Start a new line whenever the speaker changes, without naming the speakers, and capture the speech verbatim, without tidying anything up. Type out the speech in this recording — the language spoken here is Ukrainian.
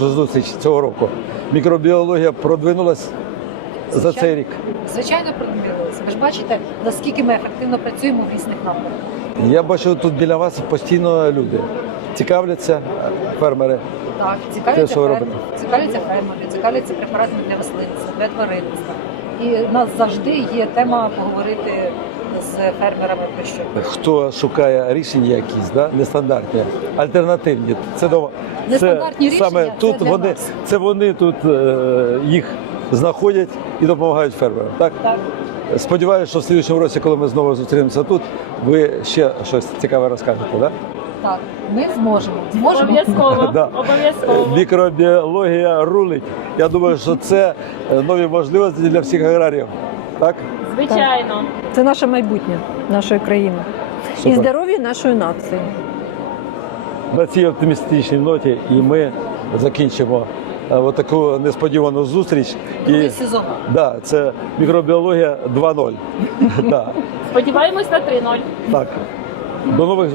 нашу зустріч цього року. Мікробіологія продвинулась за цей рік.
Звичайно, продвинулися. Ви ж бачите, наскільки ми ефективно працюємо в різних напрямках.
Я бачу, тут біля вас постійно люди цікавляться, фермери.
Так,
Те,
цікавляться
що ви
фермери,
робите.
цікавляться фермери, цікавляться препаратами для рослинництва, для тваринництва. І в нас завжди є тема поговорити з фермерами про що.
Хто шукає рішення якісь, да? Нестандартні, альтернативні. Це, до-
Нестандартні
це
рішення
саме
це
тут
для
вони,
нас.
це вони тут е, їх знаходять і допомагають фермерам. Так?
Так.
Сподіваюся, що в слідчому році, коли ми знову зустрінемося тут, ви ще щось цікаве розкажете, да?
Так, ми зможемо. Зможемо.
Обов'язково,
Да.
обов'язково.
Мікробіологія рулить. Я думаю, що це нові можливості для всіх аграріїв. Так?
Звичайно.
Це наше майбутнє нашої країни і
Супер.
здоров'я нашої нації.
На цій оптимістичній ноті і ми закінчимо е, от таку несподівану зустріч.
Другий
І,
сезон.
да, це мікробіологія два нуль. Да,
Сподіваємось на три нуль.
так. До нових